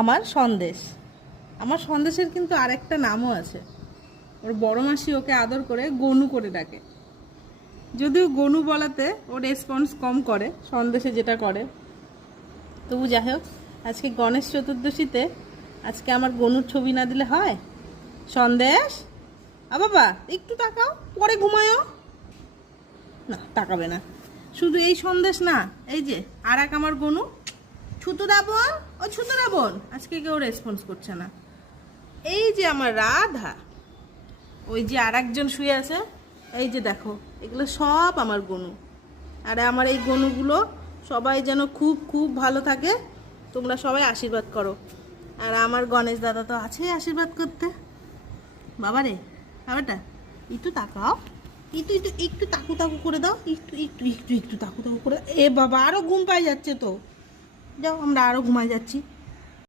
আমার সন্দেশ। আমার সন্দেশের কিন্তু আরেকটা নামও আছে। ওর বড় মাসি ওকে আদর করে গনু করে ডাকে। যদিও গনু বলাতে ও রেসপন্স কম করে সন্দেশে যেটা করে, তবু যাই হোক, আজকে গণেশ চতুর্দশীতে আজকে আমার গনুর ছবি না দিলে হয়? সন্দেশ বাবা একটু তাকাও, পরে ঘুমায়ও না। তাকাবে না। শুধু এই সন্দেশ না, এই যে আর এক আমার গনু ছুতুরা বোন, ও ছুতুরা বোন আজকে কেউ রেসপন্স করছে না। এই যে আমার রাধা, ওই যে আর একজন শুয়ে আছে, এই যে দেখো, এগুলো সব আমার গনু। আর আমার এই গনুগুলো সবাই যেন খুব খুব ভালো থাকে, তোমরা সবাই আশীর্বাদ করো। আর আমার গণেশ দাদা তো আছেই আশীর্বাদ করতে। বাবারে বাবাটা একটু তাকাও, একটু একটু একটু তাকু তাকু করে দাও, একটু একটু একটু একটু তাকু তাকু করে। এ বাবা আরও ঘুম পাই যাচ্ছে তো, যাও আমরা আরও ঘুমাই যাচ্ছি।